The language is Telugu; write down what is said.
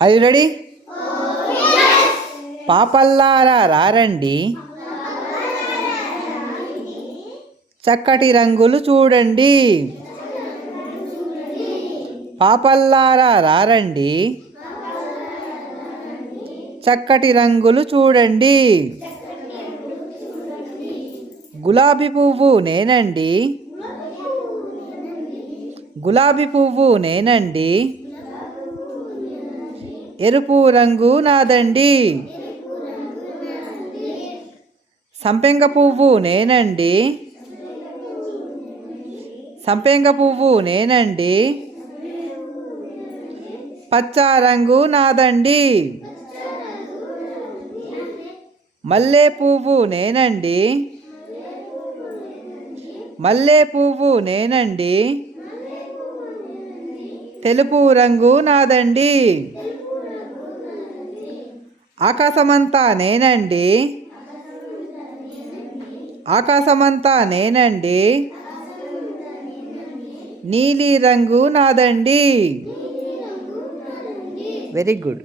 Are you ready? పాపల్లారా రారండి, చక్కటి రంగులు చూడండి. పాపల్లారా రారండి, చక్కటి రంగులు చూడండి. గులాబీ పువ్వు నేనండి, గులాబీ పువ్వు నేనండి, ఎరుపు రంగు నాదండి. సంపెంగ పువ్వు నేనండి, సంపెంగ పువ్వు నేనండి, పచ్చ రంగు నాదండి. మల్లె పువ్వు నేనండి, మల్లె పువ్వు నేనండి, తెలుపు రంగు నాదండి. ఆకాశమంతా నేనండి, ఆకాశమంతా నేనండి, నీలి రంగు నాదండి. Very good.